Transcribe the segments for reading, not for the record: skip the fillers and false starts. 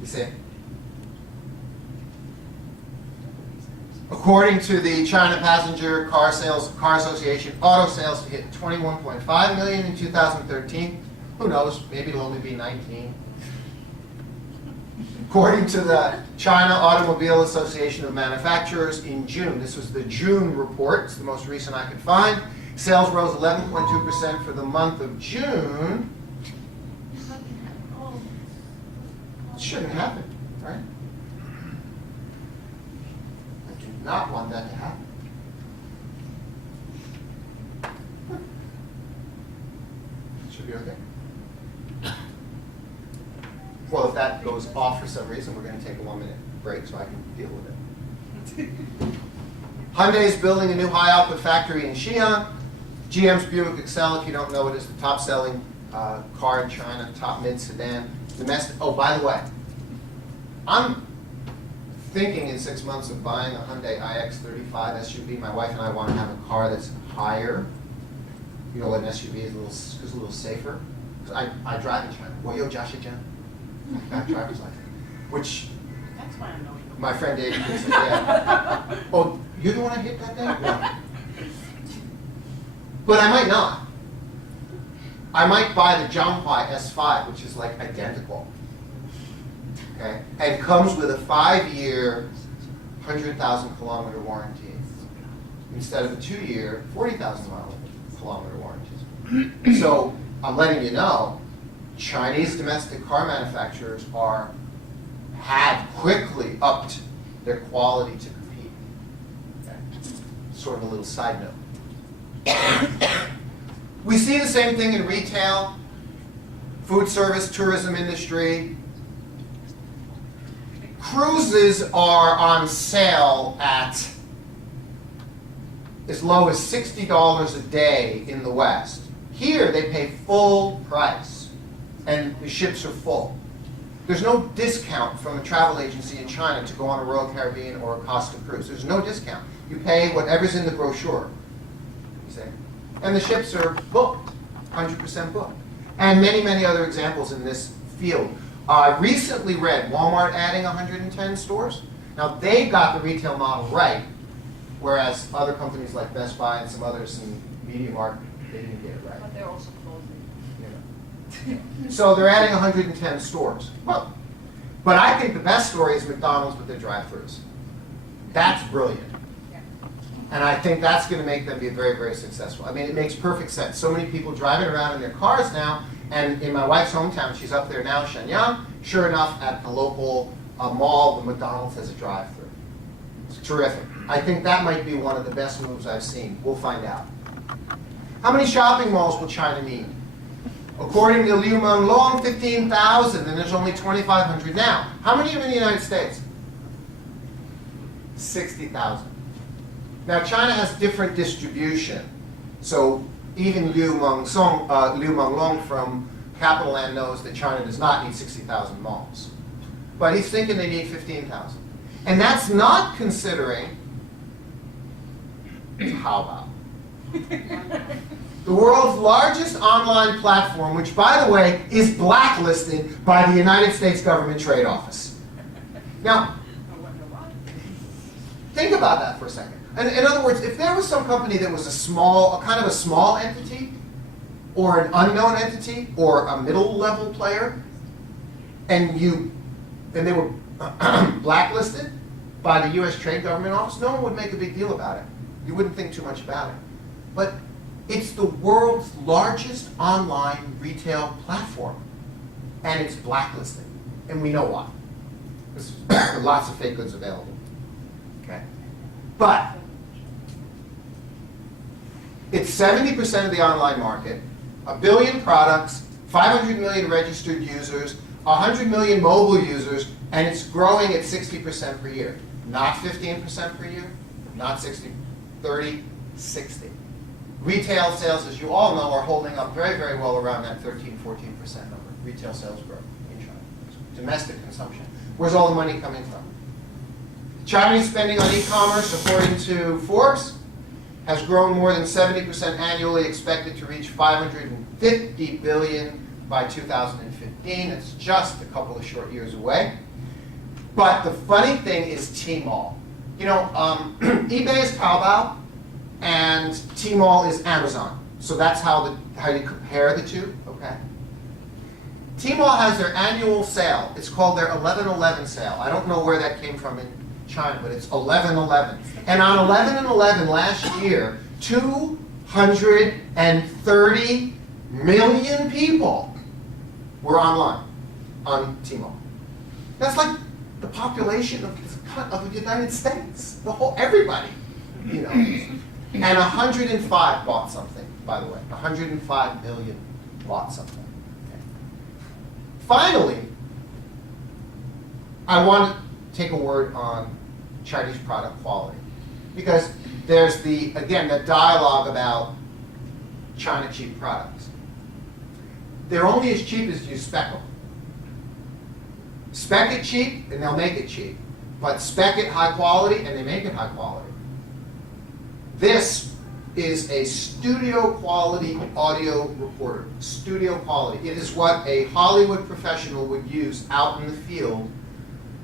You see? According to the China Passenger Car Association, auto sales hit 21.5 million in 2013. Who knows? Maybe it'll only be 19. According to the China Automobile Association of Manufacturers in June, this was the June report, it's the most recent I could find, sales rose 11.2% for the month of June. It shouldn't happen, right? I do not want that to happen. Should be okay. Well, if that goes off for some reason, we're going to take a 1-minute break so I can deal with it. Hyundai is building a new high-output factory in Xi'an. GM's Buick Excel, if you don't know it, is the top-selling car in China, top mid sedan. Domestic. Oh, by the way, I'm thinking in 6 months of buying a Hyundai iX35 SUV. My wife and I want to have a car that's higher. You know what an SUV is, a little safer. I drive in China. 我有驾驶证. I have driver's license. Which That's why I'm knowing. my friend David said, yeah. Oh, you don't want to hit that thing? No. But I might not. I might buy the Zhanghuai S5, which is like identical. Okay? And comes with a 5-year, 100,000 kilometer warranty instead of a 2-year, 40,000 kilometer warranty. So I'm letting you know, Chinese domestic car manufacturers had quickly upped their quality to compete. Okay? Sort of a little side note. We see the same thing in retail, food service, tourism industry. Cruises are on sale at as low as $60 a day in the West. Here they pay full price, and the ships are full. There's no discount from a travel agency in China to go on a Royal Caribbean or a Costa cruise. There's no discount. You pay whatever's in the brochure. You see? And the ships are booked, 100% booked. And many, many other examples in this field. I recently read Walmart adding 110 stores. Now, they got the retail model right, whereas other companies like Best Buy and some others in MediaMarkt, they didn't get it right. But they're also closing. Yeah. So they're adding 110 stores. Well, but I think the best story is McDonald's with their drive-thrus. That's brilliant. And I think that's going to make them be very, very successful. I mean, it makes perfect sense. So many people driving around in their cars now, and in my wife's hometown, she's up there now, Shenyang, sure enough, at the local mall, the McDonald's has a drive-thru. It's terrific. I think that might be one of the best moves I've seen. We'll find out. How many shopping malls will China need? According to Liu Menglong, 15,000, and there's only 2,500 now. How many are in the United States? 60,000. Now, China has different distribution. So even Liu Menglong from Capital Land knows that China does not need 60,000 malls. But he's thinking they need 15,000. And that's not considering Taobao. The world's largest online platform, which, by the way, is blacklisted by the United States Government Trade Office. Now, think about that for a second. In other words, if there was some company that was a kind of a small entity, or an unknown entity, or a middle-level player, and they were blacklisted by the U.S. Trade Government Office, no one would make a big deal about it. You wouldn't think too much about it. But it's the world's largest online retail platform, and it's blacklisted, and we know why. There's lots of fake goods available. Okay, but it's 70% of the online market, 1 billion products, 500 million registered users, 100 million mobile users, and it's growing at 60% per year. Not 15% per year, not 60, 30, 60. Retail sales, as you all know, are holding up very, very well around that 13, 14% number. Retail sales growth in China. Domestic consumption. Where's all the money coming from? Chinese spending on e-commerce, according to Forbes, has grown more than 70% annually, expected to reach 550 billion by 2015. It's just a couple of short years away. But the funny thing is Tmall. You know, eBay is Taobao, and Tmall is Amazon. So that's how you compare the two, okay? Tmall has their annual sale. It's called their 11/11 sale. I don't know where that came from in China, but it's 11/11. And on 11/11 last year, 230 million people were online on Tmall. That's like the population of the United States, everybody, you know. And 105 bought something, by the way. 105 million bought something. Okay. Finally, I want to take a word on Chinese product quality. Because there's again, the dialogue about China cheap products. They're only as cheap as you spec them. Spec it cheap, and they'll make it cheap. But spec it high quality, and they make it high quality. This is a studio quality audio recorder. Studio quality. It is what a Hollywood professional would use out in the field,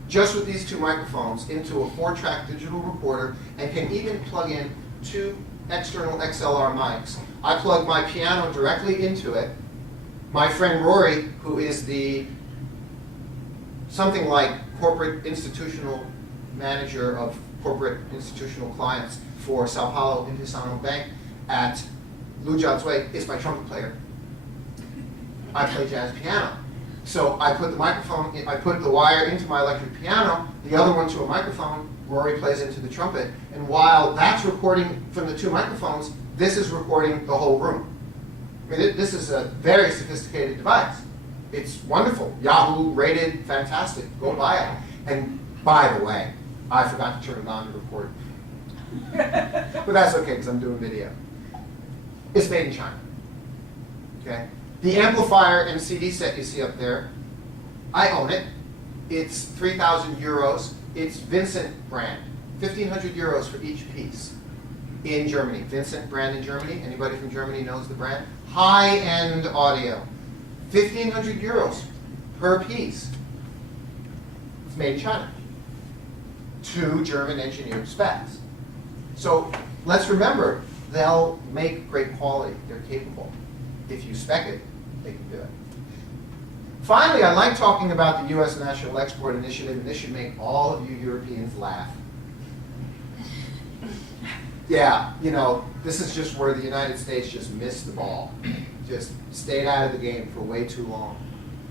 just with these two microphones, into a 4-track digital recorder, and can even plug in 2 external XLR mics. I plug my piano directly into it. My friend Rory, who is something like corporate institutional manager of corporate institutional clients for Sao Paulo Intesano Bank at Lu Jiazui, is my trumpet player. I play jazz piano. So I put the microphone, I put the wire into my electric piano, the other one to a microphone, Rory plays into the trumpet, and while that's recording from the 2 microphones, this is recording the whole room. I mean, this is a very sophisticated device. It's wonderful. Yahoo rated fantastic. Go buy it. And by the way, I forgot to turn it on to record. But that's okay, because I'm doing video. It's made in China. Okay? The amplifier and CD set you see up there, I own it. It's 3,000 euros. It's Vincent brand. 1,500 euros for each piece in Germany. Vincent brand in Germany. Anybody from Germany knows the brand? High-end audio. 1,500 euros per piece. It's made in China. 2 German engineered specs. So let's remember, they'll make great quality. They're capable. If you spec it, they can do it. Finally, I like talking about the U.S. National Export Initiative, and this should make all of you Europeans laugh. Yeah, you know, this is just where the United States just missed the ball. Just stayed out of the game for way too long.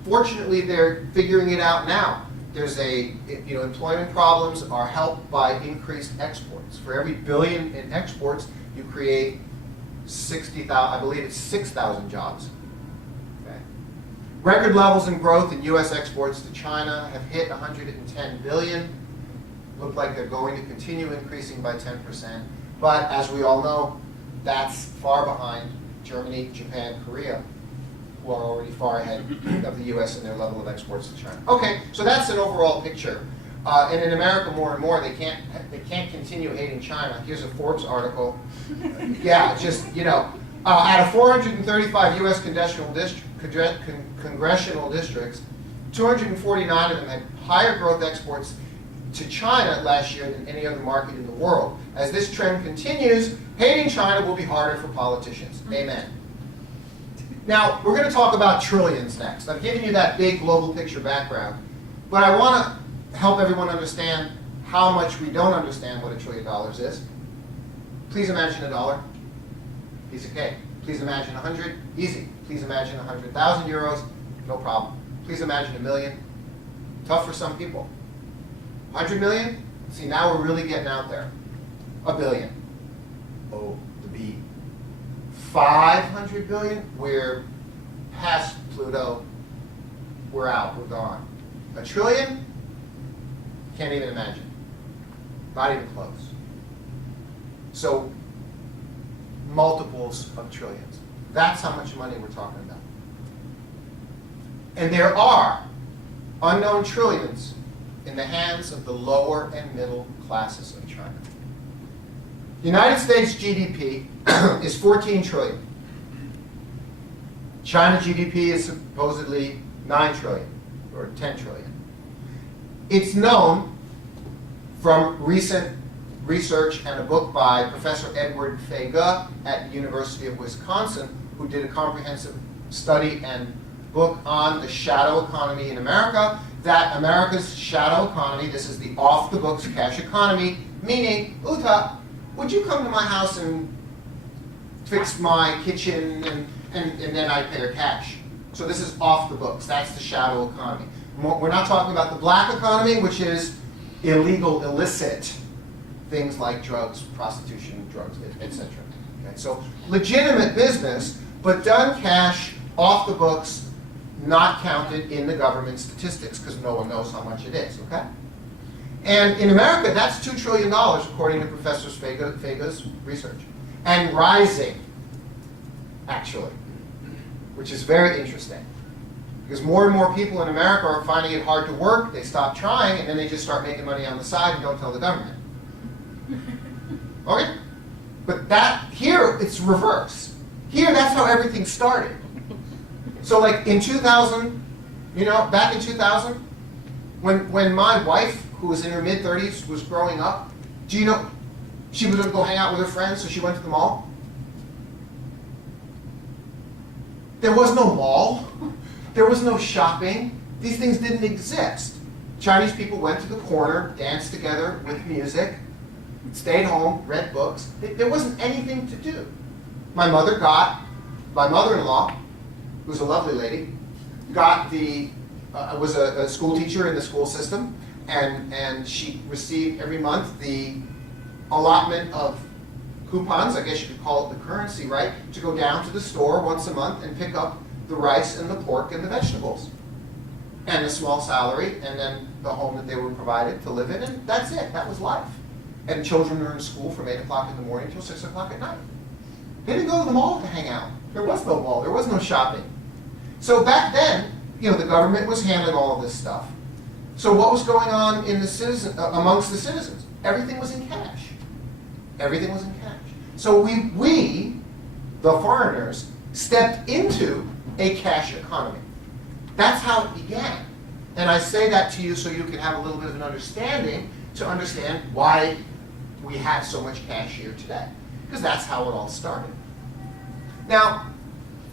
Fortunately, they're figuring it out now. There's employment problems are helped by increased exports. For every billion in exports, you create 60,000, I believe it's 6,000 jobs. Okay. Record levels in growth in U.S. exports to China have hit 110 billion. Look like they're going to continue increasing by 10%. But as we all know, that's far behind Germany, Japan, Korea, who are already far ahead of the U.S. in their level of exports to China. Okay, so that's an overall picture. And in America, more and more, they can't continue hating China. Here's a Forbes article. Yeah, just, out of 435 U.S. congressional districts, 249 of them had higher growth exports to China last year than any other market in the world. As this trend continues, hating China will be harder for politicians. Amen. Now, we're going to talk about trillions next. I've given you that big global picture background, but I want to help everyone understand how much we don't understand what $1 trillion is. Please imagine $1, piece of cake. Please imagine 100, easy. Please imagine 100,000 euros, no problem. Please imagine 1 million, tough for some people. 100 million, see, now we're really getting out there. 1 billion, oh, the B. 500 billion, we're past Pluto, we're out, we're gone. 1 trillion, can't even imagine. Not even close. So, multiples of trillions. That's how much money we're talking about. And there are unknown trillions in the hands of the lower and middle classes of China. The United States GDP is 14 trillion. China GDP is supposedly 9 trillion, or 10 trillion. It's known from recent research and a book by Professor Edward Fega at the University of Wisconsin, who did a comprehensive study and book on the shadow economy in America, that America's shadow economy, this is the off-the-books cash economy, meaning, Uta, would you come to my house and fix my kitchen and then I pay her cash? So this is off the books. That's the shadow economy. We're not talking about the black economy, which is illegal, illicit things like drugs, prostitution, drugs, etc. Okay? So legitimate business, but done cash, off the books, not counted in the government statistics because no one knows how much it is. Okay? And in America, that's $2 trillion according to Professor Fega's research, and rising, actually, which is very interesting. Because more and more people in America are finding it hard to work, they stop trying, and then they just start making money on the side and don't tell the government. Okay? But that, here, it's reverse. Here, that's how everything started. So like in 2000, you know, back in 2000, when my wife, who was in her mid-30s, was growing up, do you know, she was going to go hang out with her friends, so she went to the mall? There was no mall. There was no shopping. These things didn't exist. Chinese people went to the corner, danced together with music, stayed home, read books. There wasn't anything to do. My mother-in-law, who was a lovely lady, was a school teacher in the school system, and she received every month the allotment of coupons, I guess you could call it the currency, right, to go down to the store once a month and pick up the rice and the pork and the vegetables. And a small salary, and then the home that they were provided to live in, and that's it. That was life. And children were in school from 8 o'clock in the morning till 6 o'clock at night. They didn't go to the mall to hang out. There was no mall. There was no shopping. So back then, you know, the government was handling all of this stuff. So what was going on in the amongst the citizens? Everything was in cash. Everything was in cash. So we, the foreigners, stepped into a cash economy. That's how it began. And I say that to you so you can have a little bit of an understanding to understand why we have so much cash here today. Because that's how it all started. Now,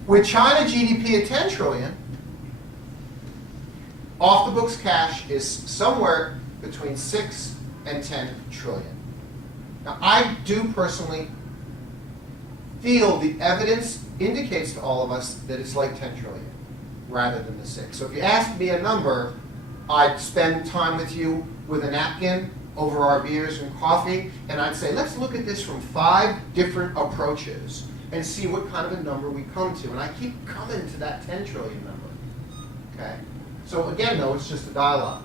with China GDP at 10 trillion, off the books cash is somewhere between 6 and 10 trillion. Now, I do personally feel the evidence indicates to all of us that it's like 10 trillion rather than the 6. So if you asked me a number, I'd spend time with you with a napkin over our beers and coffee, and I'd say, let's look at this from 5 different approaches and see what kind of a number we come to. And I keep coming to that 10 trillion number. Okay? So again, though, it's just a dialogue.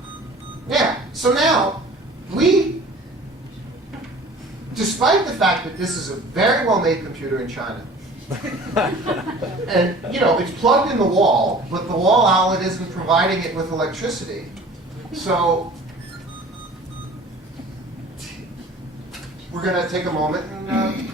Yeah, so now, despite the fact that this is a very well-made computer in China, and, you know, it's plugged in the wall, but the wall outlet isn't providing it with electricity. So we're going to take a moment and